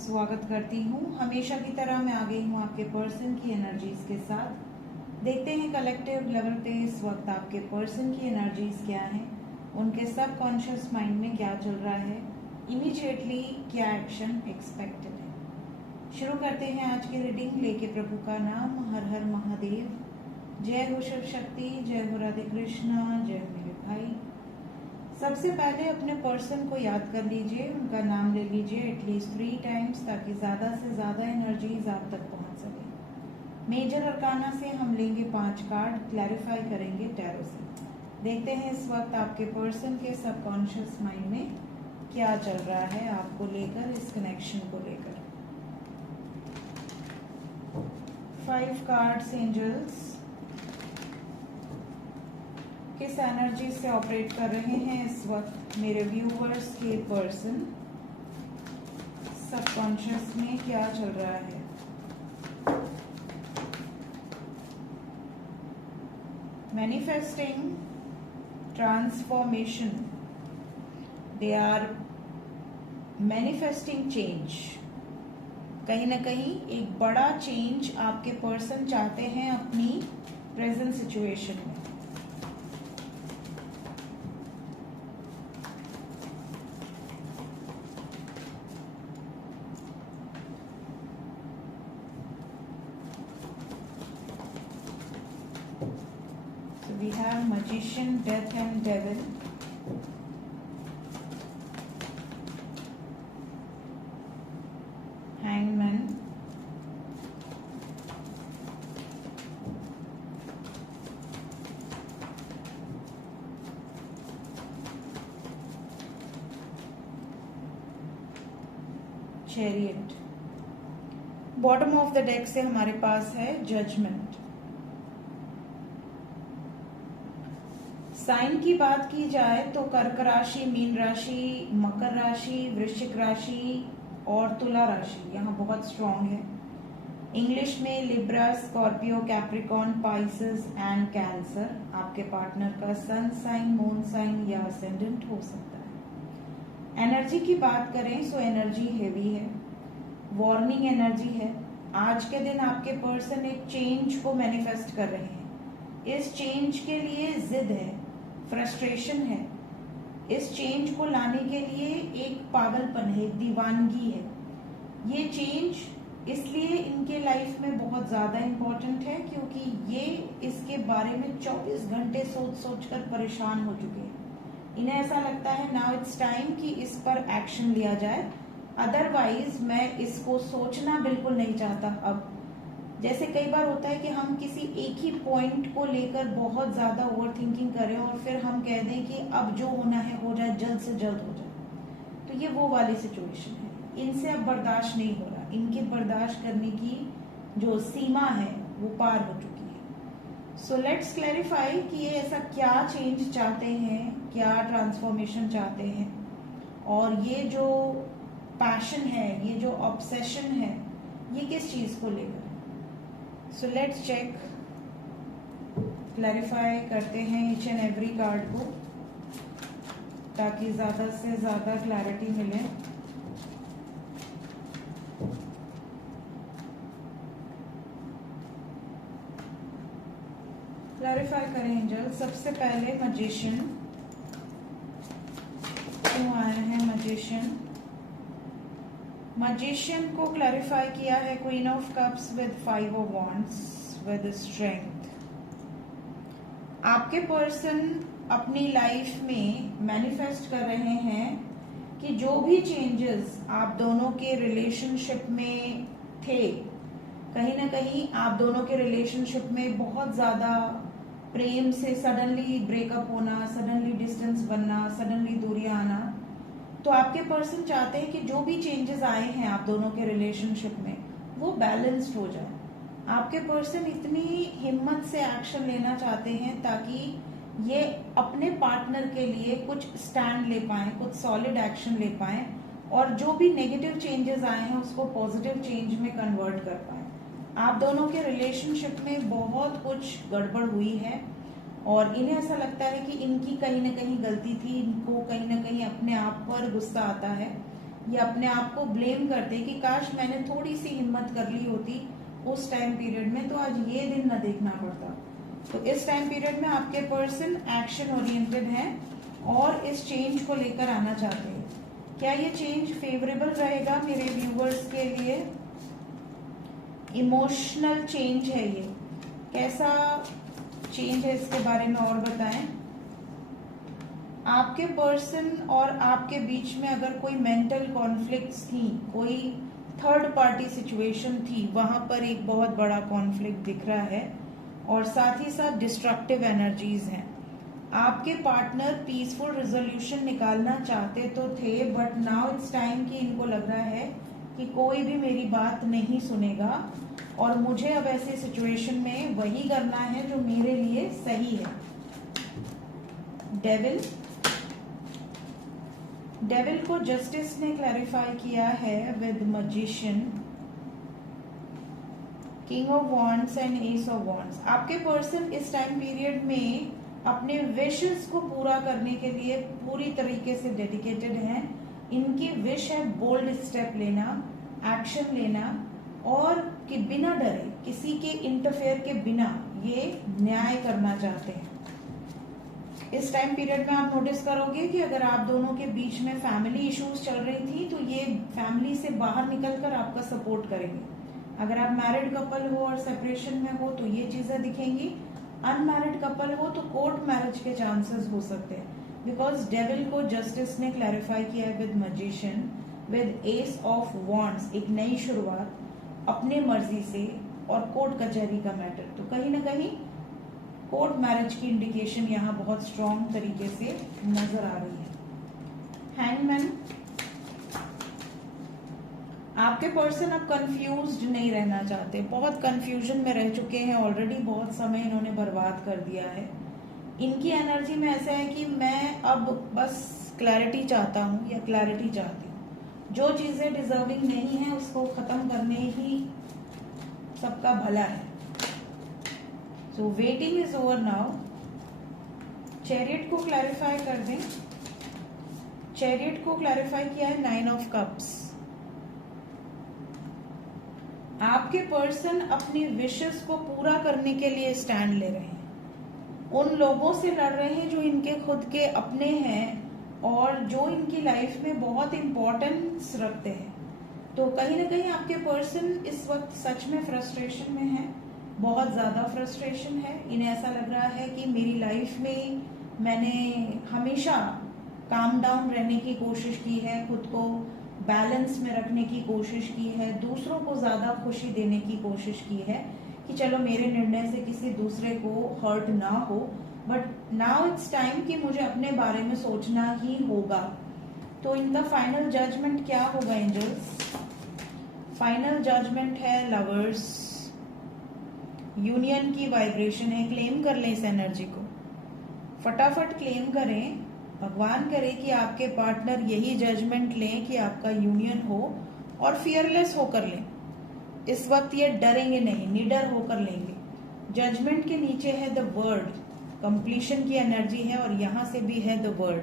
स्वागत करती हूँ। हमेशा की तरह मैं आ गई हूँ आपके पर्सन की एनर्जीज के साथ। देखते हैं कलेक्टिव लेवल पे इस वक्त आपके पर्सन की एनर्जीज क्या हैं, उनके सबकॉन्शियस माइंड में क्या चल रहा है, इमीडिएटली क्या एक्शन एक्सपेक्टेड है। शुरू करते हैं आज की रीडिंग लेके प्रभु का नाम। हर हर महादेव। जय हो शिव शक्ति, जय हो राधे कृष्णा, जय हो मेरे भाई। सबसे पहले अपने पर्सन को याद कर लीजिए, उनका नाम ले लीजिए एटलीस्ट 3 टाइम्स ताकि ज़्यादा से ज़्यादा एनर्जीज आप तक पहुंच सके। मेजर अरकाना से हम लेंगे 5 कार्ड, क्लैरिफाई करेंगे टैरो से। देखते हैं इस वक्त आपके पर्सन के सबकॉन्शियस माइंड में क्या चल रहा है आपको लेकर, इस कनेक्शन को लेकर। 5 कार्ड्स एंजल्स किस एनर्जी से ऑपरेट कर रहे हैं इस वक्त मेरे व्यूवर्स के पर्सन, सबकॉन्शियस में क्या चल रहा है। Manifesting transformation, they are manifesting change. कहीं ना कहीं एक बड़ा चेंज आपके पर्सन चाहते हैं अपनी प्रेजेंट सिचुएशन में। We have Magician, Death and Devil. Hangman. Chariot. Bottom of the deck से हमारे पास है जजमेंट। साइन की बात की जाए तो कर्क राशि, मीन राशि, मकर राशि, वृश्चिक राशि और तुला राशि यहाँ बहुत स्ट्रांग है। इंग्लिश में Libra, Scorpio, Capricorn, Pisces and cancer आपके पार्टनर का सन साइन, मून साइन या असेंडेंट हो सकता है। एनर्जी की बात करें तो एनर्जी हेवी है, वार्निंग एनर्जी है। आज के दिन आपके पर्सन एक चेंज को मैनिफेस्ट कर रहे हैं। इस चेंज के लिए जिद है, फ्रस्ट्रेशन है। इस चेंज को लाने के लिए एक पागलपन है, एक दीवानगी है। ये चेंज इसलिए इनके लाइफ में बहुत ज्यादा इम्पोर्टेंट है क्योंकि ये इसके बारे में 24 घंटे सोच सोच कर परेशान हो चुके हैं। इन्हें ऐसा लगता है नाउ इट्स टाइम कि इस पर एक्शन लिया जाए, अदरवाइज मैं इसको सोचना बिल्कुल नहीं चाहता। अब जैसे कई बार होता है कि हम किसी एक ही पॉइंट को लेकर बहुत ज्यादा ओवर थिंकिंग करें और फिर हम कह दें कि अब जो होना है हो जाए, जल्द से जल्द हो जाए। तो ये वो वाली सिचुएशन है, इनसे अब बर्दाश्त नहीं हो रहा। इनके बर्दाश्त करने की जो सीमा है वो पार हो चुकी है। सो लेट्स क्लैरिफाई कि ये ऐसा क्या चेंज चाहते हैं, क्या ट्रांसफॉर्मेशन चाहते हैं, और ये जो पैशन है, ये जो ऑब्सेशन है, ये किस चीज को लेकर। सो लेट्स चेक, क्लैरिफाई करते हैं ईच एंड एवरी कार्ड को ताकि ज्यादा से ज्यादा क्लैरिटी मिले। क्लैरिफाई करें एंजल। सबसे पहले मैजिशियन, क्यों आए हैं मैजिशियन? मैजिशियन को क्लैरिफाई किया है queen of cups with 5 of wands with strength. आपके पर्सन अपनी लाइफ में मैनिफेस्ट कर रहे हैं कि जो भी चेंजेस आप दोनों के रिलेशनशिप में थे, कहीं ना कहीं आप दोनों के रिलेशनशिप में बहुत ज्यादा प्रेम से सडनली ब्रेकअप होना, सडनली डिस्टेंस बनना, सडनली दूरियां आना, तो आपके पर्सन चाहते हैं कि जो भी चेंजेस आए हैं आप दोनों के रिलेशनशिप में वो बैलेंस्ड हो जाए। आपके पर्सन इतनी हिम्मत से एक्शन लेना चाहते हैं ताकि ये अपने पार्टनर के लिए कुछ स्टैंड ले पाएं, कुछ सॉलिड एक्शन ले पाएं और जो भी नेगेटिव चेंजेस आए हैं उसको पॉजिटिव चेंज में कन्वर्ट कर पाएं। आप दोनों के रिलेशनशिप में बहुत कुछ गड़बड़ हुई है और इन्हें ऐसा लगता है कि इनकी कहीं ना कहीं गलती थी, इनको कहीं ना कहीं अपने आप पर गुस्सा आता है ये अपने आप को ब्लेम करते कि काश मैंने थोड़ी सी हिम्मत कर ली होती उस टाइम पीरियड में, तो आज ये दिन न देखना पड़ता। तो इस टाइम पीरियड में आपके पर्सन एक्शन ओरिएंटेड हैं और इस चेंज को लेकर आना चाहते हैं। क्या ये चेंज फेवरेबल रहेगा मेरे व्यूवर्स के लिए? इमोशनल चेंज है ये, कैसा चेंज है इसके बारे में और बताएं। आपके पर्सन और आपके बीच में अगर कोई मेंटल कॉन्फ्लिक्ट्स थी, कोई थर्ड पार्टी सिचुएशन थी, वहां पर एक बहुत बड़ा कॉन्फ्लिक्ट दिख रहा है और साथ ही साथ डिस्ट्रक्टिव एनर्जीज हैं। आपके पार्टनर पीसफुल रिजोल्यूशन निकालना चाहते तो थे, बट नाउ इट्स टाइम कि इनको लग रहा है कि कोई भी मेरी बात नहीं सुनेगा और मुझे अब ऐसी सिचुएशन में वही करना है जो मेरे लिए सही है। डेविल को जस्टिस ने क्लैरिफाई किया है with magician, king of wands and S of wands. आपके पर्सन इस टाइम पीरियड में अपने विशेस को पूरा करने के लिए पूरी तरीके से डेडिकेटेड हैं। इनकी विश है बोल्ड स्टेप लेना, एक्शन लेना और कि बिना डरे, किसी के इंटरफेयर के बिना ये न्याय करना चाहते हैं। इस टाइम पीरियड में आप नोटिस करोगे कि अगर आप दोनों के बीच में फैमिली इश्यूज चल रही थी तो ये फैमिली से बाहर निकलकर आपका सपोर्ट करेंगे। अगर आप मैरिड कपल हो और सेपरेशन में हो तो ये चीजें दिखेंगी। अनमैरिड कपल हो तो कोर्ट मैरिज के चांसेस हो सकते हैं, बिकॉज डेविल को जस्टिस ने क्लैरिफाई किया है with magician, with S of wands, एक नई शुरुआत अपने मर्जी से, और कोर्ट कचहरी का मैटर। तो कहीं ना कहीं कोर्ट मैरिज की इंडिकेशन यहाँ बहुत स्ट्रॉन्ग तरीके से नजर आ रही है। हैंगमैन, आपके पर्सन अब कंफ्यूज्ड नहीं रहना चाहते, बहुत कंफ्यूजन में रह चुके हैं ऑलरेडी, बहुत समय इन्होंने बर्बाद कर दिया है। इनकी एनर्जी में ऐसा है कि मैं अब बस क्लैरिटी चाहता हूँ या क्लैरिटी चाहती हूँ। जो चीजें डिजर्विंग नहीं है उसको खत्म करने ही सबका भला है। So waiting is over now. Chariot को क्लैरिफाई कर दें। चैरियट को क्लैरिफाई किया है 9 ऑफ कप्स। आपके पर्सन अपनी विशेस को पूरा करने के लिए स्टैंड ले रहे हैं। उन लोगों से लड़ रहे हैं जो इनके खुद के अपने हैं और जो इनकी लाइफ में बहुत इंपॉर्टेंस रखते हैं। तो कहीं ना कहीं आपके पर्सन इस वक्त सच में फ्रस्ट्रेशन में है, बहुत ज्यादा फ्रस्ट्रेशन है। इन्हें ऐसा लग रहा है कि मेरी लाइफ में मैंने हमेशा काम डाउन रहने की कोशिश की है, खुद को बैलेंस में रखने की कोशिश की है, दूसरों को ज्यादा खुशी देने की कोशिश की है कि चलो मेरे निर्णय से किसी दूसरे को हर्ट ना हो, बट नाउ इट्स टाइम कि मुझे अपने बारे में सोचना ही होगा। तो इनका फाइनल जजमेंट क्या होगा एंजल्स? फाइनल जजमेंट है लवर्स, यूनियन की वाइब्रेशन है। क्लेम कर लें इस एनर्जी को, फटाफट क्लेम करें। भगवान करे कि आपके पार्टनर यही जजमेंट लें कि आपका यूनियन हो और फियरलेस होकर लें। इस वक्त ये डरेंगे नहीं, निडर होकर लेंगे। जजमेंट के नीचे है द वर्ड, कंप्लीशन की एनर्जी है और यहां से भी है the word,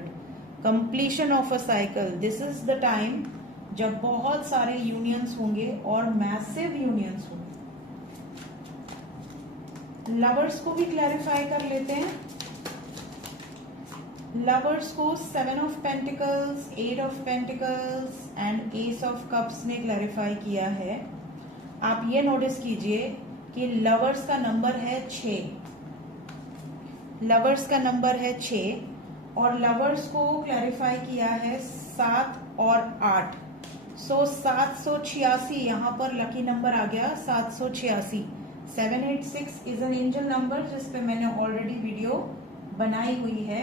completion of a cycle. This is the time जब बहुत सारे यूनियंस होंगे और मैसिव यूनियंस होंगे। लवर्स को भी क्लैरिफाई कर लेते हैं। लवर्स को 7 of pentacles, 8 of pentacles and S of cups ने क्लैरिफाई किया है। आप ये नोटिस कीजिए कि लवर्स का नंबर है 6, लवर्स का नंबर है 6 और लवर्स को क्लैरिफाई किया है 7 और 8। सो 786 यहाँ पर लकी नंबर आ गया, 786। 786 इज एन एंजल नंबर जिस पे मैंने ऑलरेडी वीडियो बनाई हुई है।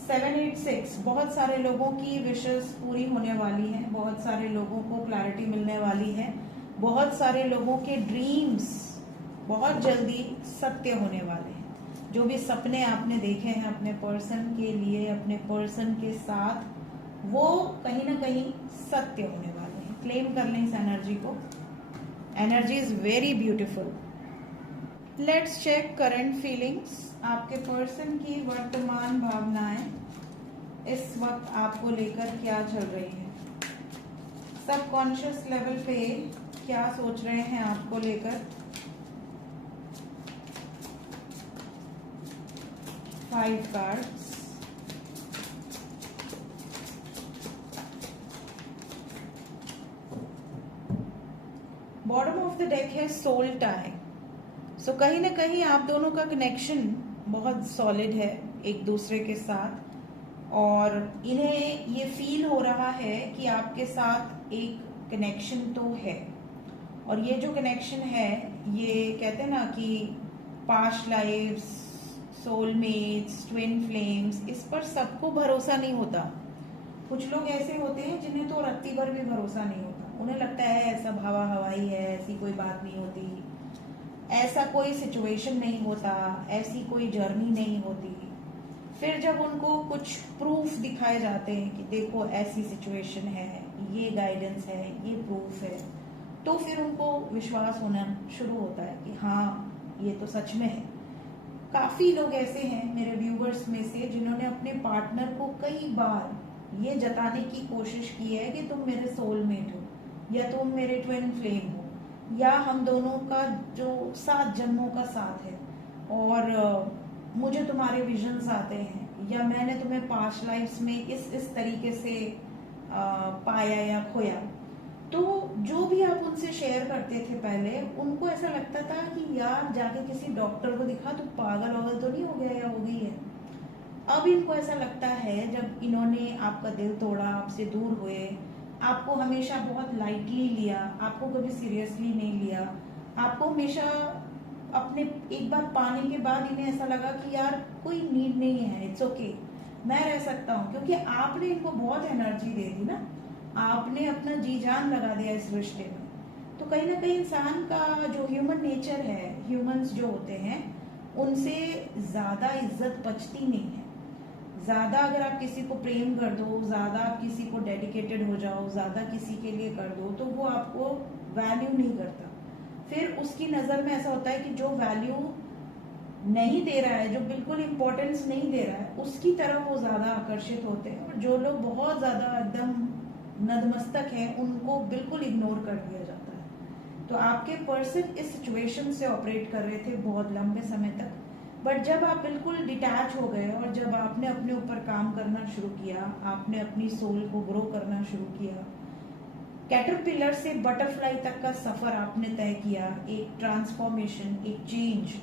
786 बहुत सारे लोगों की विशेस पूरी होने वाली हैं, बहुत सारे लोगों को क्लैरिटी मिलने वाली है, बहुत सारे लोगों के ड्रीम्स बहुत जल्दी सत्य होने वाले हैं। जो भी सपने आपने देखे हैं अपने पर्सन के लिए, अपने पर्सन के साथ, वो कहीं ना कहीं सत्य होने वाले हैं। क्लेम कर लें इस एनर्जी को। Energy is very beautiful. Let's check current feelings. आपके पर्सन की वर्तमान भावनाएं इस वक्त आपको लेकर क्या चल रही है। सबकॉन्शियस लेवल पे क्या सोच रहे हैं आपको लेकर। 5 cards. Bottom of the deck है सोल टाई। सो कहीं ना कहीं आप दोनों का कनेक्शन बहुत सॉलिड है एक दूसरे के साथ, और इन्हें ये फील हो रहा है कि आपके साथ एक कनेक्शन तो है। और ये जो कनेक्शन है, ये कहते हैं ना कि past lifes, soulmates, twin flames, इस पर सबको भरोसा नहीं होता। कुछ लोग ऐसे होते हैं जिन्हें तो रत्ती भर भी भरोसा नहीं होता। उन्हें लगता है ऐसा हवा हवाई है, ऐसी कोई बात नहीं होती, ऐसा कोई सिचुएशन नहीं होता, ऐसी कोई जर्नी नहीं होती। फिर जब उनको कुछ प्रूफ दिखाए जाते हैं कि देखो ऐसी सिचुएशन है, ये गाइडेंस है, ये प्रूफ है, तो फिर उनको विश्वास होना शुरू होता है कि हाँ ये तो सच में है। काफी लोग ऐसे हैं मेरे व्यूवर्स में से जिन्होंने अपने पार्टनर को कई बार ये जताने की कोशिश की है कि तुम मेरे सोलमेट हो, या तुम मेरे ट्विन फ्लेम हो, या हम दोनों का जो 7 जन्मों का साथ है, और मुझे तुम्हारे विजन्स आते हैं, या मैंने तुम्हें पास्ट लाइफ्स में इस तरीके से पाया या खोया। तो जो भी आप उनसे शेयर करते थे पहले, उनको ऐसा लगता था कि यार जाके किसी डॉक्टर को दिखा, तो पागल वागल तो नहीं हो गया या हो गई है। अब इनको ऐसा लगता है जब इन्होंने आपका दिल तोड़ा, आपसे दूर हुए, आपको हमेशा बहुत लाइटली लिया, आपको कभी सीरियसली नहीं लिया, आपको हमेशा अपने एक बार पाने के बाद इन्हें ऐसा लगा कि यार कोई नीड नहीं है, इट्स ओके, मैं रह सकता हूँ, क्योंकि आपने इनको बहुत एनर्जी दे दी ना, आपने अपना जी जान लगा दिया इस रिश्ते में। तो कहीं ना कहीं इंसान का जो ह्यूमन नेचर है, ह्यूमंस जो होते हैं, उनसे ज्यादा इज्जत बचती नहीं है। ज्यादा अगर आप किसी को प्रेम कर दो, ज्यादा आप किसी को डेडिकेटेड हो जाओ, ज्यादा किसी के लिए कर दो, तो वो आपको वैल्यू नहीं करता। फिर उसकी नजर में ऐसा होता है कि जो वैल्यू नहीं दे रहा है, जो बिल्कुल इंपॉर्टेंस नहीं दे रहा है, उसकी तरफ वो ज्यादा आकर्षित होते हैं। और जो लोग बहुत ज्यादा एकदम नतमस्तक हैं, उनको बिल्कुल इग्नोर कर दिया जाता है। तो आपके पर्सन इस सिचुएशन से ऑपरेट कर रहे थे बहुत लंबे समय तक, बट जब आप बिल्कुल डिटैच हो गए और जब आपने अपने ऊपर काम करना शुरू किया, आपने अपनी सोल को ग्रो करना शुरू किया, कैटरपिलर से बटरफ्लाई तक का सफर आपने तय किया, एक ट्रांसफॉर्मेशन, एक चेंज,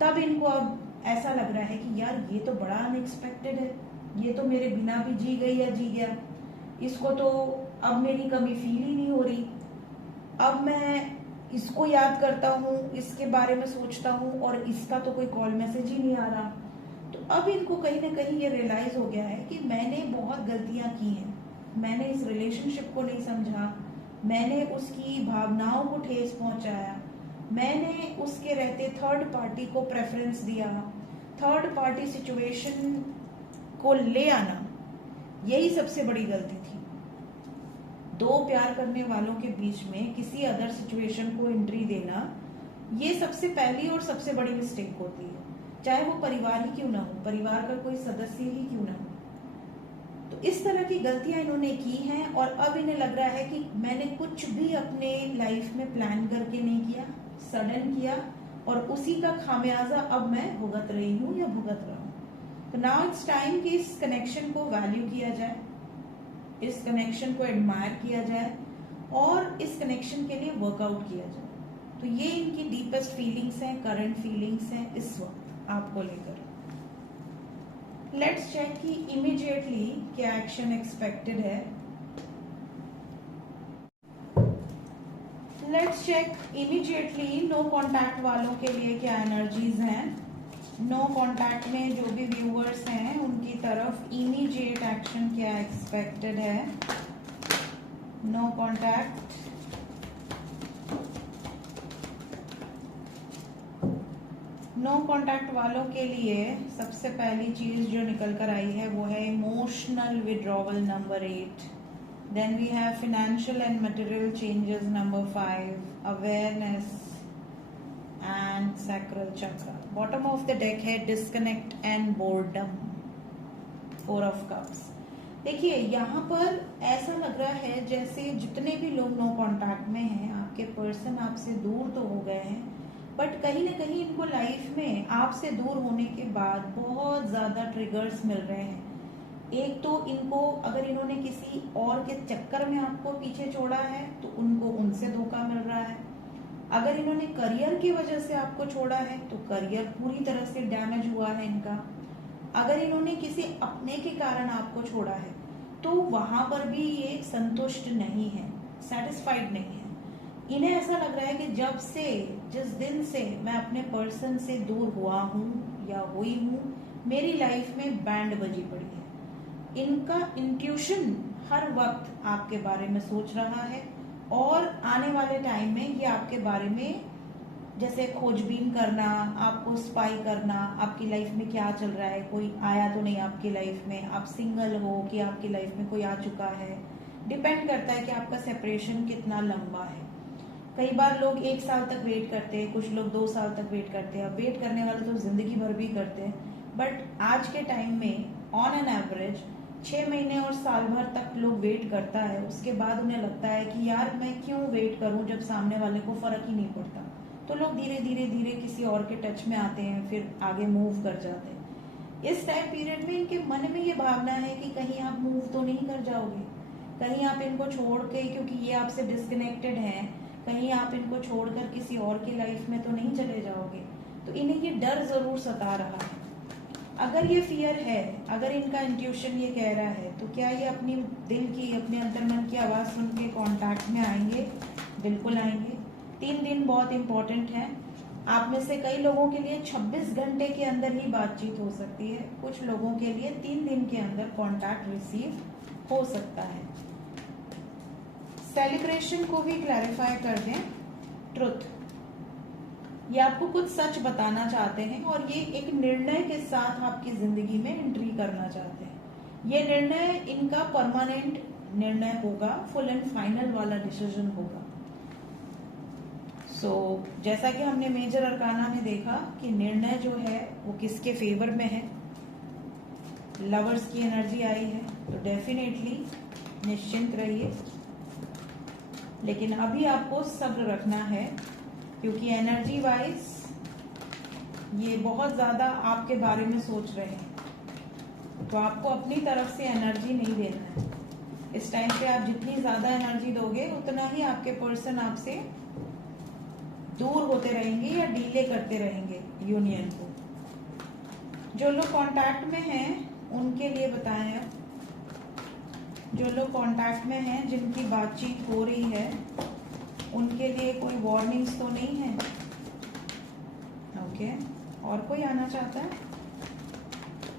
तब इनको अब ऐसा लग रहा है कि यार ये तो बड़ा अनएक्सपेक्टेड है, ये तो मेरे बिना भी जी गई या जी गया, इसको तो अब मेरी कमी फील ही नहीं हो रही, अब मैं इसको याद करता हूँ, इसके बारे में सोचता हूँ, और इसका तो कोई कॉल मैसेज ही नहीं आ रहा। तो अब इनको कहीं ना कहीं ये रियलाइज हो गया है कि मैंने बहुत गलतियां की हैं, मैंने इस रिलेशनशिप को नहीं समझा, मैंने उसकी भावनाओं को ठेस पहुंचाया, मैंने उसके रहते थर्ड पार्टी को प्रेफरेंस दिया, थर्ड पार्टी सिचुएशन को ले आना, यही सबसे बड़ी गलती थी। दो प्यार करने वालों के बीच में किसी अदर सिचुएशन को एंट्री देना, ये सबसे पहली और सबसे बड़ी मिस्टेक होती है, चाहे वो परिवार ही क्यों ना हो, परिवार का कोई सदस्य ही क्यों ना हो। तो इस तरह की गलतियां इन्होंने की हैं, और अब इन्हें लग रहा है कि मैंने कुछ भी अपने लाइफ में प्लान करके नहीं किया, सडन किया, और उसी का खामियाजा अब मैं भुगत रही हूँ या भुगत रहा हूँ। तो नाउ इट्स टाइम कि इस कनेक्शन को वैल्यू किया जाए, इस कनेक्शन को एडमायर किया जाए, और इस कनेक्शन के लिए वर्कआउट किया जाए। तो ये इनकी डीपेस्ट फीलिंग्स हैं, करंट फीलिंग्स हैं इस वक्त आपको लेकर। लेट्स चेक कि इमीडिएटली क्या एक्शन एक्सपेक्टेड है। Let's check immediately no contact वालों के लिए क्या एनर्जीज हैं। नो कॉन्टैक्ट में जो भी व्यूअर्स हैं उनकी तरफ इमीडिएट एक्शन क्या एक्सपेक्टेड है। नो कॉन्टैक्ट, नो कॉन्टैक्ट वालों के लिए सबसे पहली चीज जो निकल कर आई है वो है emotional withdrawal number 8। Then we have financial and material changes number 5, awareness and sacral chakra. Bottom of the deck है disconnect and boredom, 4 of cups. देखिए यहाँ पर ऐसा लग रहा है जैसे जितने भी लोग नो कांटेक्ट में हैं, आपके पर्सन आपसे दूर तो हो गए हैं, बट कहीं ना कहीं इनको लाइफ में आपसे दूर होने के बाद बहुत ज्यादा ट्रिगर्स मिल रहे हैं। एक तो इनको, अगर इन्होंने किसी और के चक्कर में आपको पीछे छोड़ा है तो उनको उनसे धोखा मिल रहा है। अगर इन्होंने करियर की वजह से आपको छोड़ा है तो करियर पूरी तरह से डैमेज हुआ है इनका। अगर इन्होंने किसी अपने के कारण आपको छोड़ा है तो वहां पर भी ये संतुष्ट नहीं है, सेटिस्फाइड नहीं है। इन्हें ऐसा लग रहा है कि जब से, जिस दिन से मैं अपने पर्सन से दूर हुआ हूँ या हुई हूँ, मेरी लाइफ में बैंड बजी पड़ी है। इनका इंट्यूशन हर वक्त आपके बारे में सोच रहा है और आने वाले टाइम में ये आपके बारे में जैसे खोजबीन करना, आपको स्पाई करना, आपकी लाइफ में क्या चल रहा है, कोई आया तो नहीं आपकी लाइफ में, आप सिंगल हो कि आपकी लाइफ में कोई आ चुका है। डिपेंड करता है कि आपका सेपरेशन कितना लंबा है। कई बार लोग 1 साल तक वेट करते हैं, कुछ लोग 2 साल तक वेट करते हैं। अब वेट करने वाले तो जिंदगी भर भी करते हैं, बट आज के टाइम में ऑन एन एवरेज 6 महीने और साल भर तक लोग वेट करता है। उसके बाद उन्हें लगता है कि यार मैं क्यों वेट करूं जब सामने वाले को फर्क ही नहीं पड़ता। तो लोग धीरे धीरे धीरे किसी और के टच में आते हैं, फिर आगे मूव कर जाते हैं। इस टाइम पीरियड में इनके मन में ये भावना है कि कहीं आप मूव तो नहीं कर जाओगे, कहीं आप इनको छोड़ के, क्योंकि ये आपसे डिस्कनेक्टेड हैं, कहीं आप इनको छोड़कर किसी और की लाइफ में तो नहीं चले जाओगे। तो इन्हें ये डर जरूर सता रहा है। अगर ये फियर है, अगर इनका इंट्यूशन ये कह रहा है, तो क्या ये अपनी दिल की, अपने अंतर्मन की आवाज सुन के कॉन्टैक्ट में आएंगे? बिल्कुल आएंगे। 3 दिन बहुत इंपॉर्टेंट है। आप में से कई लोगों के लिए 26 घंटे के अंदर ही बातचीत हो सकती है, कुछ लोगों के लिए 3 दिन के अंदर कॉन्टैक्ट रिसीव हो सकता है। सेलिब्रेशन को भी क्लैरिफाई कर दें। ट्रुथ, ये आपको कुछ सच बताना चाहते हैं और ये एक निर्णय के साथ आपकी जिंदगी में एंट्री करना चाहते हैं। ये निर्णय इनका परमानेंट निर्णय होगा, फुल एंड फाइनल वाला डिसीजन होगा। जैसा कि हमने मेजर अरकाना में देखा कि निर्णय जो है वो किसके फेवर में है, लवर्स की एनर्जी आई है, तो डेफिनेटली निश्चिंत रहिए। लेकिन अभी आपको सब्र रखना है, क्योंकि एनर्जी वाइज ये बहुत ज्यादा आपके बारे में सोच रहे हैं, तो आपको अपनी तरफ से एनर्जी नहीं देना है। इस टाइम पे आप जितनी ज्यादा एनर्जी दोगे उतना ही आपके पर्सन आपसे दूर होते रहेंगे या डीले करते रहेंगे यूनियन को। जो लोग कांटेक्ट में हैं उनके लिए बताएं अब, जो लोग कांटेक्ट में हैं, जिनकी बातचीत हो रही है, उनके लिए कोई वार्निंग्स तो नहीं है? ओके, और कोई आना चाहता है?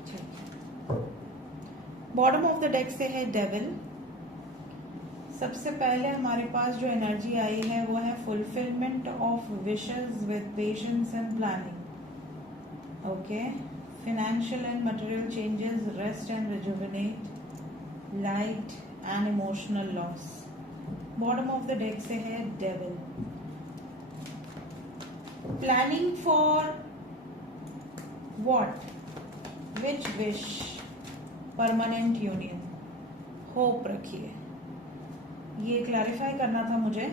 ठीक। बॉटम ऑफ द डेक से है डेविल। सबसे पहले हमारे पास जो एनर्जी आई है वो है fulfilment of wishes with patience and planning. Okay, financial and material changes, rest and rejuvenate, light and emotional loss. Bottom of the deck से है devil. Planning for what, which wish, permanent union, hope रखिए। ये clarify करना था मुझे।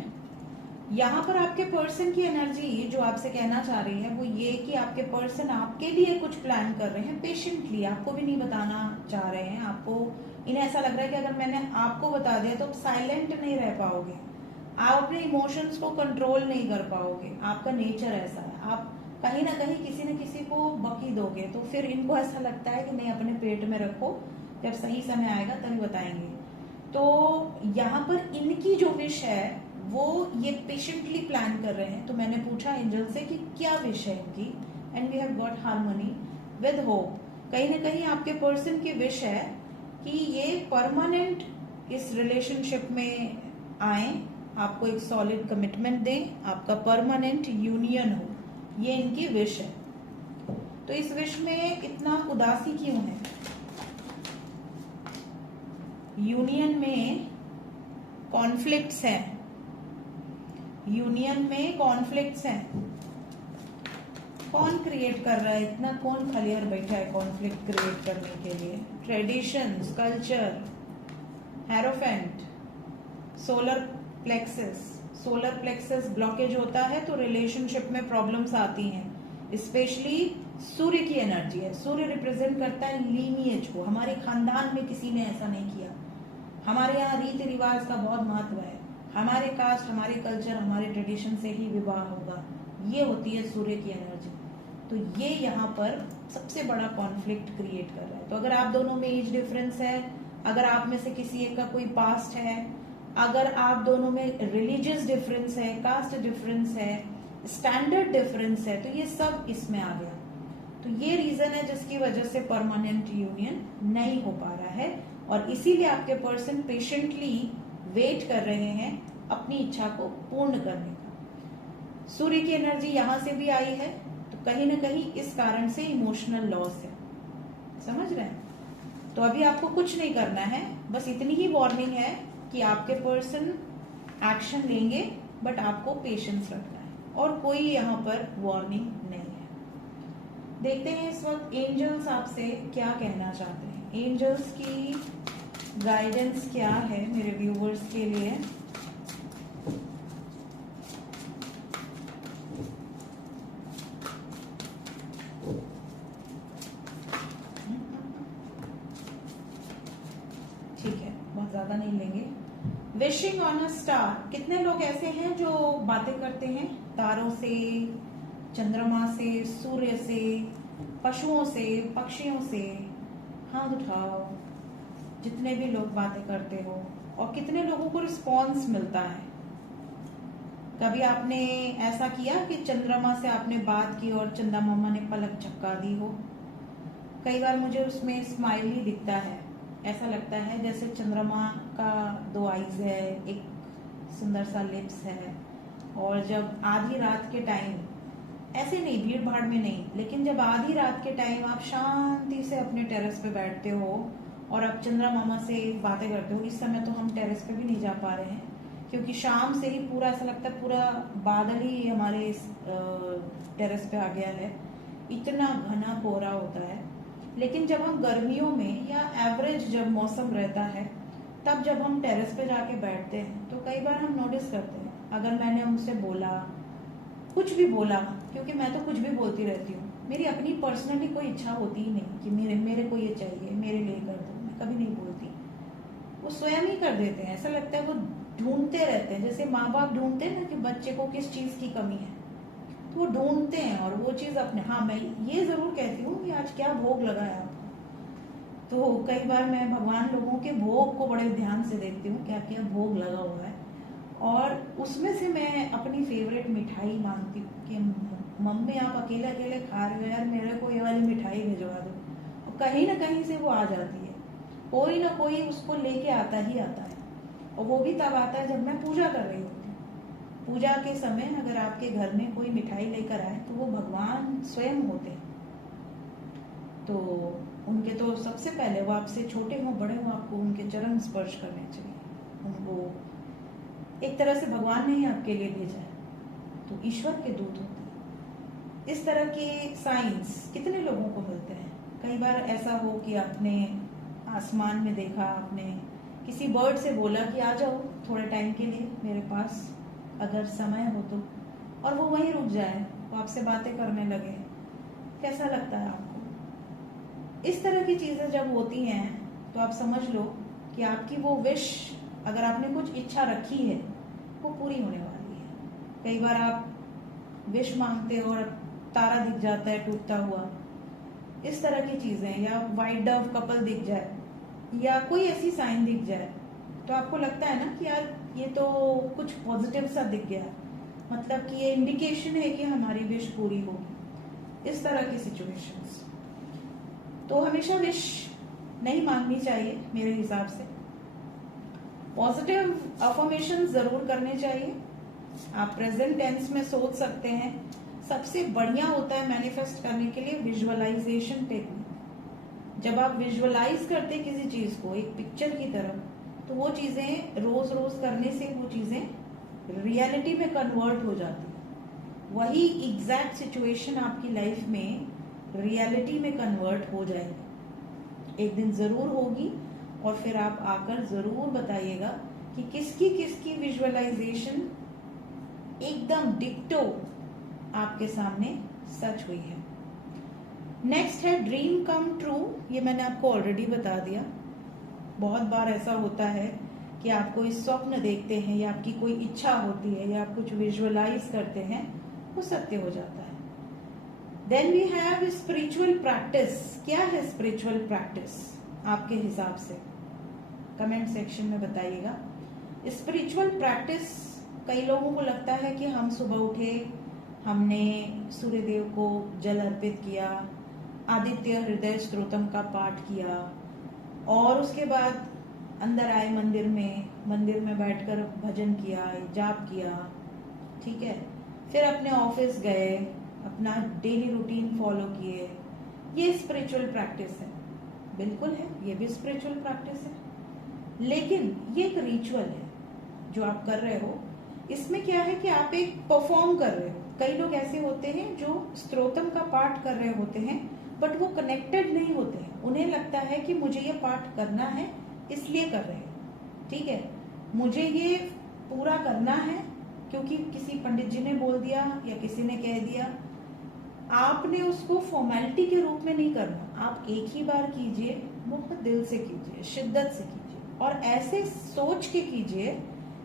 यहाँ पर आपके पर्सन की एनर्जी जो आपसे कहना चाह रही है वो ये कि आपके पर्सन आपके लिए कुछ प्लान कर रहे हैं पेशेंटली, आपको भी नहीं बताना चाह रहे हैं। आपको, इन्हें ऐसा लग रहा है कि अगर मैंने आपको बता दिया तो साइलेंट नहीं रह पाओगे, आप अपने इमोशंस को कंट्रोल नहीं कर पाओगे। आपका नेचर ऐसा है, आप कहीं ना कहीं किसी न किसी को बकी दोगे, तो फिर इनको ऐसा लगता है कि नहीं, अपने पेट में रखो, जब सही समय आएगा तभी बताएंगे। तो यहाँ पर इनकी जो विश है वो ये पेशेंटली प्लान कर रहे हैं। तो मैंने पूछा एंजल से कि क्या विश है इनकी, and we have got harmony with hope. कहीं ना कहीं आपके पर्सन की विश है कि ये परमानेंट इस रिलेशनशिप में आए, आपको एक सॉलिड कमिटमेंट दें, आपका परमानेंट यूनियन हो, ये इनकी विश है। तो इस विश में इतना उदासी क्यों है? यूनियन में कॉन्फ्लिक्ट्स हैं, यूनियन में कॉन्फ्लिक्ट्स हैं। कौन क्रिएट कर रहा है इतना? कौन खलियार बैठा है कॉन्फ्लिक्ट क्रिएट करने के लिए? Traditions, culture, hierophant, solar plexus. Solar plexus blockage होता है तो रिलेशनशिप में प्रॉब्लम्स आती हैं। स्पेशली सूर्य की एनर्जी है। सूर्य रिप्रेजेंट करता है लीनिएज को। हमारे खानदान में किसी ने ऐसा नहीं किया। हमारे यहाँ रीति रिवाज का बहुत महत्व है। हमारे कास्ट, हमारे कल्चर, हमारे ट्रेडिशन से ही विवाह होगा। ये होती है सूर्य की एनर्जी। तो ये यहाँ पर सबसे बड़ा कॉन्फ्लिक्ट क्रिएट कर रहा है। तो अगर आप दोनों में एज डिफरेंस है, अगर आप में से किसी एक का कोई पास्ट है, अगर आप दोनों में रिलीजियस डिफरेंस है, कास्ट डिफरेंस है, स्टैंडर्ड डिफरेंस है, तो ये सब इसमें आ गया। तो ये रीजन है जिसकी वजह से परमानेंट यूनियन नहीं हो पा रहा है और इसीलिए आपके पर्सन पेशेंटली वेट कर रहे हैं अपनी इच्छा को पूर्ण करने का। सूर्य की एनर्जी यहां से भी आई है तो कहीं ना कहीं इस कारण से इमोशनल लॉस है। समझ रहे हैं? तो अभी आपको कुछ नहीं करना है, बस इतनी ही वार्निंग है कि आपके पर्सन एक्शन लेंगे बट आपको पेशेंस रखना है और कोई यहाँ पर वार्निंग नहीं है। देखते हैं इस वक्त एंजल्स आपसे क्या कहना चाहते हैं। एंजल्स की गाइडेंस क्या है मेरे व्यूवर्स के लिए। ठीक है, बहुत ज्यादा नहीं लेंगे। Wishing on a star. कितने लोग ऐसे हैं जो बातें करते हैं तारों से, चंद्रमा से, सूर्य से, पशुओं से, पक्षियों से? हाथ उठाओ जितने भी लोग बातें करते हो। और कितने लोगों को रिस्पॉन्स मिलता है? कभी आपने ऐसा किया कि चंद्रमा से आपने बात की और चंदा मामा ने पलक झपका दी हो? कई बार मुझे उसमें स्माइल ही दिखता है। ऐसा लगता है जैसे चंद्रमा का 2 आईज है, एक सुंदर सा लिप्स है। और जब आधी रात के टाइम, ऐसे नहीं भीड़ भाड़ में नहीं, लेकिन जब आधी रात के टाइम आप शांति से अपने टेरेस पे बैठते हो और आप चंद्रा मामा से बातें करते हो। इस समय तो हम टेरेस पे भी नहीं जा पा रहे हैं क्योंकि शाम से ही पूरा ऐसा लगता है पूरा बादल ही हमारे टेरेस पे आ गया है। इतना घना कोहरा होता है। लेकिन जब हम गर्मियों में या एवरेज जब मौसम रहता है तब जब हम टेरेस पे जाके बैठते हैं तो कई बार हम नोटिस करते हैं, अगर मैंने उनसे बोला, कुछ भी बोला, क्योंकि मैं तो कुछ भी बोलती रहती हूँ, मेरी अपनी पर्सनली कोई इच्छा होती ही नहीं कि मेरे को ये चाहिए, मेरे लिए कर दो, मैं कभी नहीं बोलती। वो स्वयं ही कर देते हैं। ऐसा लगता है वो ढूंढते रहते हैं, जैसे माँ बाप ढूंढते हैं ना कि बच्चे को किस चीज की कमी है, तो वो ढूंढते हैं और वो चीज अपने। हाँ, मैं ये जरूर कहती हूँ कि आज क्या भोग लगा है आपको। तो कई बार मैं भगवान लोगों के भोग को बड़े ध्यान से देखती हूँ, क्या क्या भोग लगा हुआ है, और उसमें से मैं अपनी फेवरेट मिठाई मांगती हूँ कि मम्मी आप अकेले अकेले खा रहे हो यार, मेरे को ये वाली मिठाई भिजवा दो। और कहीं ना कहीं से वो आ जाती है, कोई ना कोई उसको लेके आता ही आता है। और वो भी तब आता है जब मैं पूजा कर रही होती हूँ। पूजा के समय अगर आपके घर में कोई मिठाई लेकर आए तो वो भगवान स्वयं होते हैं। तो उनके तो सबसे पहले, वो आपसे छोटे हो बड़े हो, आपको उनके चरण स्पर्श करने चाहिए। उनको एक तरह से भगवान ने ही आपके लिए भेजा है, तो ईश्वर के दूत होते हैं। इस तरह के साइंस कितने लोगों को मिलते हैं। कई बार ऐसा हो कि आपने आसमान में देखा, आपने किसी बर्ड से बोला कि आ जाओ थोड़े टाइम के लिए मेरे पास, अगर समय हो तो, और वो वहीं रुक जाए, वो आपसे बातें करने लगे। कैसा लगता है आपको? इस तरह की चीजें जब होती हैं तो आप समझ लो कि आपकी वो विश, अगर आपने कुछ इच्छा रखी है, वो पूरी होने वाली है। कई बार आप विश मांगते हो और तारा दिख जाता है टूटता हुआ, इस तरह की चीजें, या वाइट डव कपल दिख जाए, या कोई ऐसी साइन दिख जाए, तो आपको लगता है ना कि यार ये तो कुछ पॉजिटिव सा दिख गया, मतलब कि ये इंडिकेशन है कि हमारी विश पूरी होगी। इस तरह की सिचुएशंस तो हमेशा विश नहीं मांगनी चाहिए मेरे हिसाब से। पॉजिटिव अफर्मेशन जरूर करने चाहिए। आप प्रेजेंट टेंस में सोच सकते हैं। सबसे बढ़िया होता है मैनिफेस्ट करने के लिए विजुअलाइजेशन टेक्निक। जब आप विजुअलाइज करते किसी चीज को एक पिक्चर की तरह, तो वो चीजें रोज रोज करने से वो चीजें रियलिटी में कन्वर्ट हो जाती है। वही एग्जैक्ट सिचुएशन आपकी लाइफ में रियलिटी में कन्वर्ट हो जाएगी, एक दिन जरूर होगी। और फिर आप आकर जरूर बताइएगा कि किसकी विजुअलाइजेशन एकदम डिक्टो आपके सामने सच हुई है। नेक्स्ट है ड्रीम कम ट्रू। ये मैंने आपको ऑलरेडी बता दिया। बहुत बार ऐसा होता है कि आप कोई स्वप्न देखते हैं या आपकी कोई इच्छा होती है या आप कुछ विजुअलाइज करते हैं, वो सत्य हो जाता है। Then we have spiritual practice. क्या है स्पिरिचुअल प्रैक्टिस आपके हिसाब से? कमेंट सेक्शन में बताइएगा। स्पिरिचुअल प्रैक्टिस, कई लोगों को लगता है कि हम सुबह उठे, हमने सूर्य देव को जल अर्पित किया, आदित्य हृदय स्तोत्रम का पाठ किया और उसके बाद अंदर आए मंदिर में बैठकर भजन किया, जाप किया, ठीक है, फिर अपने ऑफिस गए, अपना डेली रूटीन फॉलो किए। ये स्पिरिचुअल प्रैक्टिस है, बिल्कुल है, ये भी स्पिरिचुअल प्रैक्टिस है। लेकिन ये एक रिचुअल है जो आप कर रहे हो। इसमें क्या है कि आप एक परफॉर्म कर रहे हो। कई लोग ऐसे होते हैं जो स्तोत्रम का पाठ कर रहे होते हैं बट वो कनेक्टेड नहीं होते हैं। उन्हें लगता है कि मुझे ये पाठ करना है इसलिए कर रहे हैं, ठीक है, मुझे ये पूरा करना है क्योंकि किसी पंडित जी ने बोल दिया या किसी ने कह दिया। आपने उसको फॉर्मेलिटी के रूप में नहीं करना। आप एक ही बार कीजिए, बहुत दिल से कीजिए, शिद्दत से कीजिए और ऐसे सोच के कीजिए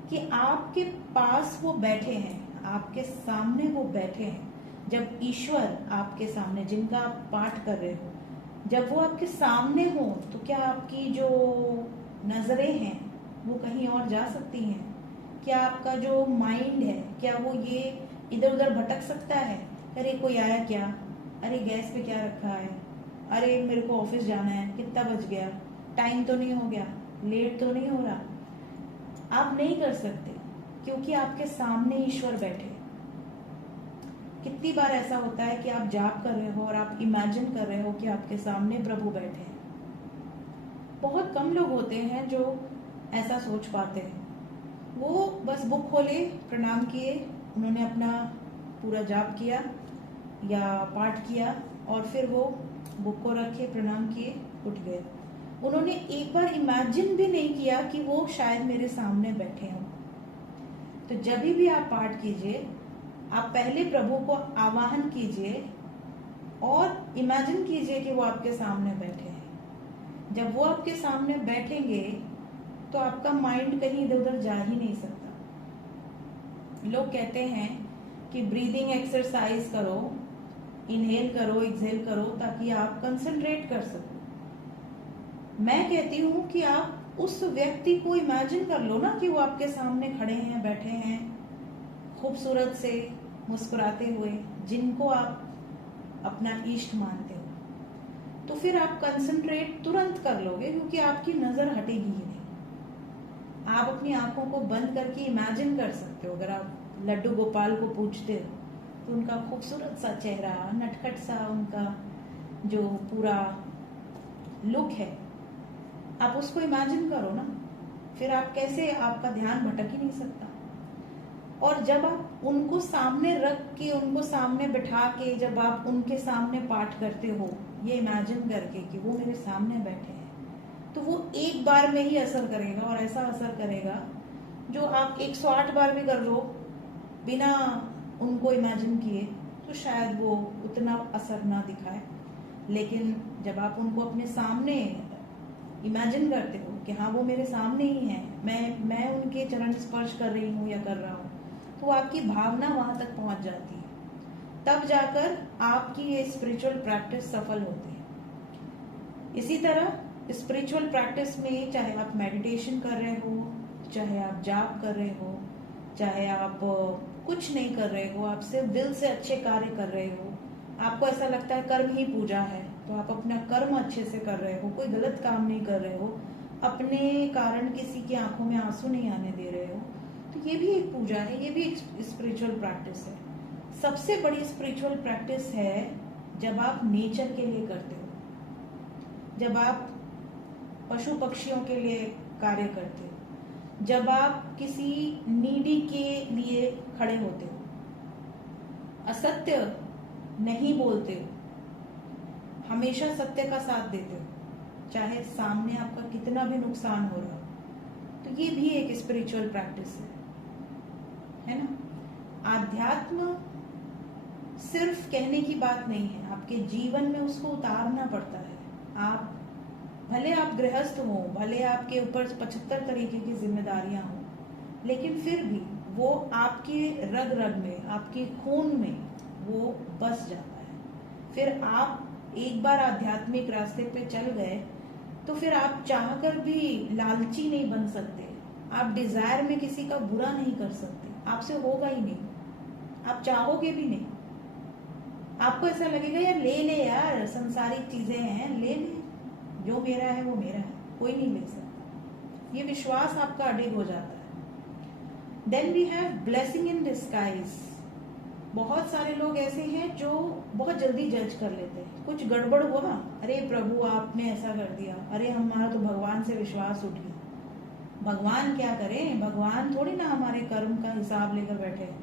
कि आपके पास वो बैठे हैं, आपके सामने वो बैठे हैं। जब ईश्वर आपके सामने, जिनका आप पाठ कर रहे हो, जब वो आपके सामने हो तो क्या आपकी जो नजरें हैं वो कहीं और जा सकती हैं? क्या आपका जो माइंड है क्या वो ये इधर उधर भटक सकता है? अरे कोई आया क्या, अरे गैस पे क्या रखा है, अरे मेरे को ऑफिस जाना है, कितना बज गया, टाइम तो नहीं हो गया, लेट तो नहीं हो रहा। आप नहीं कर सकते क्योंकि आपके सामने ईश्वर बैठे। कितनी बार ऐसा होता है कि आप जाप कर रहे हो और आप इमेजिन कर रहे हो कि आपके सामने प्रभु बैठे हैं। बहुत कम लोग होते हैं जो ऐसा सोच पाते हैं। वो बस बुक खोले, प्रणाम किए, उन्होंने अपना पूरा जाप किया या पाठ किया और फिर वो बुक को रखे, प्रणाम किए, उठ गए। उन्होंने एक बार इमेजिन भी नहीं किया कि वो शायद मेरे सामने बैठे हों। तो जब भी आप पाठ कीजिए, आप पहले प्रभु को आवाहन कीजिए और इमेजिन कीजिए कि वो आपके सामने बैठे हैं। जब वो आपके सामने बैठेंगे तो आपका माइंड कहीं इधर उधर जा ही नहीं सकता। लोग कहते हैं कि ब्रीदिंग एक्सरसाइज करो, इनहेल करो, एक्सहेल करो ताकि आप कंसंट्रेट कर सको। मैं कहती हूँ कि आप उस व्यक्ति को इमेजिन कर लो ना कि वो आपके सामने खड़े हैं, बैठे हैं, खूबसूरत से मुस्कुराते हुए, जिनको आप अपना इष्ट मानते हो। तो फिर आप कंसंट्रेट तुरंत कर लोगे क्योंकि आपकी नजर हटेगी ही नहीं। आप अपनी आंखों को बंद करके इमेजिन कर सकते हो। अगर आप लड्डू गोपाल को पूछते हो तो उनका खूबसूरत सा चेहरा, नटखट सा उनका जो पूरा लुक है, आप उसको इमेजिन करो ना। फिर आप कैसे, आपका ध्यान भटक ही नहीं सकता। और जब आप उनको सामने रख के, उनको सामने बिठा के, जब आप उनके सामने पाठ करते हो ये इमेजिन करके कि वो मेरे सामने बैठे हैं, तो वो एक बार में ही असर करेगा। और ऐसा असर करेगा जो आप 108 बार भी कर लो बिना उनको इमेजिन किए तो शायद वो उतना असर ना दिखाए। लेकिन जब आप उनको अपने सामने इमेजिन करते हो कि हाँ वो मेरे सामने ही है, मैं उनके चरण स्पर्श कर रही हूँ या कर रहा हूँ, तो आपकी भावना वहां तक पहुंच जाती है। तब जाकर आपकी ये स्पिरिचुअल प्रैक्टिस सफल होती है। इसी तरह स्पिरिचुअल प्रैक्टिस में चाहे आप मेडिटेशन कर रहे हो, चाहे आप जाप कर रहे हो, चाहे आप कुछ नहीं कर रहे हो, आप सिर्फ दिल से अच्छे कार्य कर रहे हो, आपको ऐसा लगता है कर्म ही पूजा है, तो आप अपना कर्म अच्छे से कर रहे हो, कोई गलत काम नहीं कर रहे हो, अपने कारण किसी की आंखों में आंसू नहीं आने दे रहे हो, तो ये भी एक पूजा है, ये भी एक स्पिरिचुअल प्रैक्टिस है। सबसे बड़ी स्पिरिचुअल प्रैक्टिस है जब आप नेचर के लिए करते हो, जब आप पशु पक्षियों के लिए कार्य करते हो, जब आप किसी नीडी के लिए खड़े होते हो, असत्य नहीं बोलते हो, हमेशा सत्य का साथ देते हो, चाहे सामने आपका कितना भी नुकसान हो रहा हो। तो ये भी एक स्पिरिचुअल प्रैक्टिस है ना। आध्यात्म सिर्फ कहने की बात नहीं है, आपके जीवन में उसको उतारना पड़ता है। आप भले आप गृहस्थ हो, भले आपके ऊपर 75 तरीके की जिम्मेदारियां हो, लेकिन फिर भी वो आपके रग रग में, आपके खून में वो बस जाता है। फिर आप एक बार आध्यात्मिक रास्ते पे चल गए तो फिर आप चाहकर भी लालची नहीं बन सकते, आप डिजायर में किसी का बुरा नहीं कर सकते, आपसे होगा ही नहीं, आप चाहोगे भी नहीं। आपको ऐसा लगेगा यार ले यार, संसारिक चीजें हैं, ले, जो मेरा है वो मेरा है, कोई नहीं ले सकता। ये विश्वास आपका अडिग हो जाता है। Then we have blessing in disguise. बहुत सारे लोग ऐसे हैं जो बहुत जल्दी जज कर लेते हैं। कुछ गड़बड़ हुआ, अरे प्रभु आपने ऐसा कर दिया, अरे हमारा तो भगवान से विश्वास उठ गया। भगवान क्या करें, भगवान थोड़ी ना हमारे कर्म का हिसाब लेकर बैठे हैं।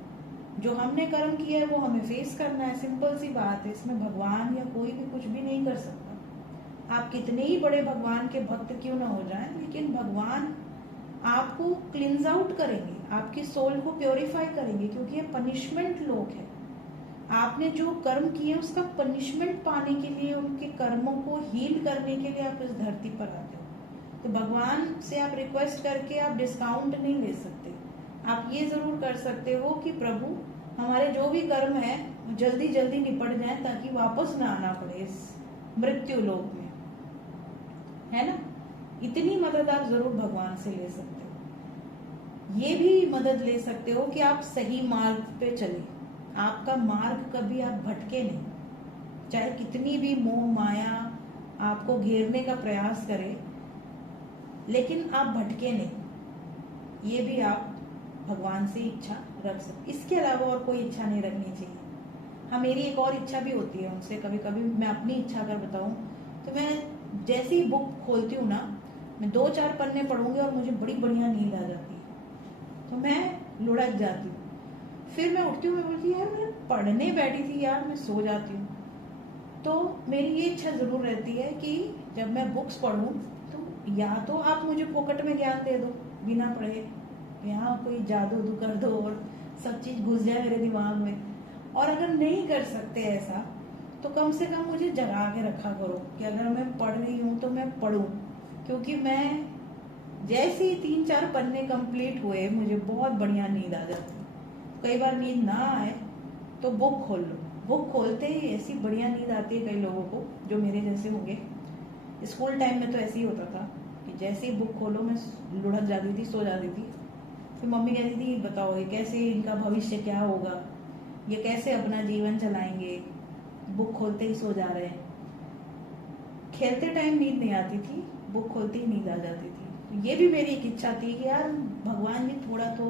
जो हमने कर्म किया है वो हमें फेस करना है, सिंपल सी बात है। इसमें भगवान या कोई भी कुछ भी नहीं कर सकता। आप कितने ही बड़े भगवान के भक्त क्यों ना हो जाएं, लेकिन भगवान आपको क्लींज आउट करेंगे, आपकी सोल को प्योरीफाई करेंगे, क्योंकि ये पनिशमेंट लोग हैं। आपने जो कर्म किए उसका पनिशमेंट पाने के लिए, उनके कर्मों को हील करने के लिए आप इस धरती पर आते हो। तो भगवान से आप रिक्वेस्ट करके आप डिस्काउंट नहीं ले सकते। आप ये जरूर कर सकते हो कि प्रभु हमारे जो भी कर्म है जल्दी जल्दी निपट जाए, ताकि वापस ना आना पड़े इस मृत्यु लोक में, है ना। इतनी मदद आप जरूर भगवान से ले सकते हो। ये भी मदद ले सकते हो कि आप सही मार्ग पे चले, आपका मार्ग कभी आप भटके नहीं। चाहे कितनी भी मोह माया आपको घेरने का प्रयास करे, लेकिन आप भटके नहीं। ये भी आप भगवान से इच्छा रख सकते। इसके अलावा और कोई इच्छा नहीं रखनी चाहिए। हाँ, मेरी एक और इच्छा भी होती है उनसे, कभी कभी मैं अपनी इच्छा अगर बताऊं तो मैं जैसे ही बुक खोलती हूँ ना, मैं 2-4 पन्ने पढ़ूंगी और मुझे बड़ी बढ़िया नींद आ जाती है, तो मैं लुढ़क जाती हूँ। फिर मैं उठती हूँ, मैं बोलती यार मैं पढ़ने बैठी थी यार, मैं सो जाती हूँ। तो मेरी ये इच्छा जरूर रहती है कि जब मैं बुक्स पढ़ूं तो या तो आप मुझे फोकट में ज्ञान दे दो बिना पढ़े, यहाँ कोई जादू कर दो और सब चीज घुस जाए मेरे दिमाग में, और अगर नहीं कर सकते ऐसा तो कम से कम मुझे जगा के रखा करो कि अगर मैं पढ़ रही हूँ तो मैं पढ़ूं। क्योंकि मैं जैसे ही 3-4 पन्ने कंप्लीट हुए मुझे बहुत बढ़िया नींद आ जाती है। कई बार नींद ना आए तो बुक खोल लो, बुक खोलते ही ऐसी बढ़िया नींद आती है कई लोगों को जो मेरे जैसे होंगे। स्कूल टाइम में तो ऐसे ही होता था कि जैसे ही बुक खोलो मैं लुढ़क जाती थी, सो जाती थी। फिर मम्मी कहती थी बताओ ये कैसे, इनका भविष्य क्या होगा, ये कैसे अपना जीवन चलाएंगे, बुक खोलते ही सो जा रहे हैं। खेलते टाइम नींद नहीं आती थी, बुक खोलते ही नींद आ जाती थी। तो ये भी मेरी एक इच्छा थी कि यार भगवान भी थोड़ा तो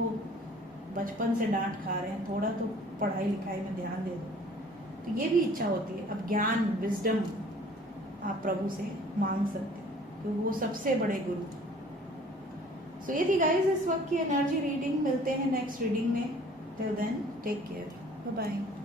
बचपन से डांट खा रहे हैं, थोड़ा तो पढ़ाई लिखाई में ध्यान दे दो। तो ये भी इच्छा होती है। अब ज्ञान, विजडम आप प्रभु से मांग सकते हैं क्योंकि वो सबसे बड़े गुरु। सो ये थी गाइस इस वक्त की एनर्जी रीडिंग। मिलते हैं नेक्स्ट रीडिंग में। Till then take care, bye bye.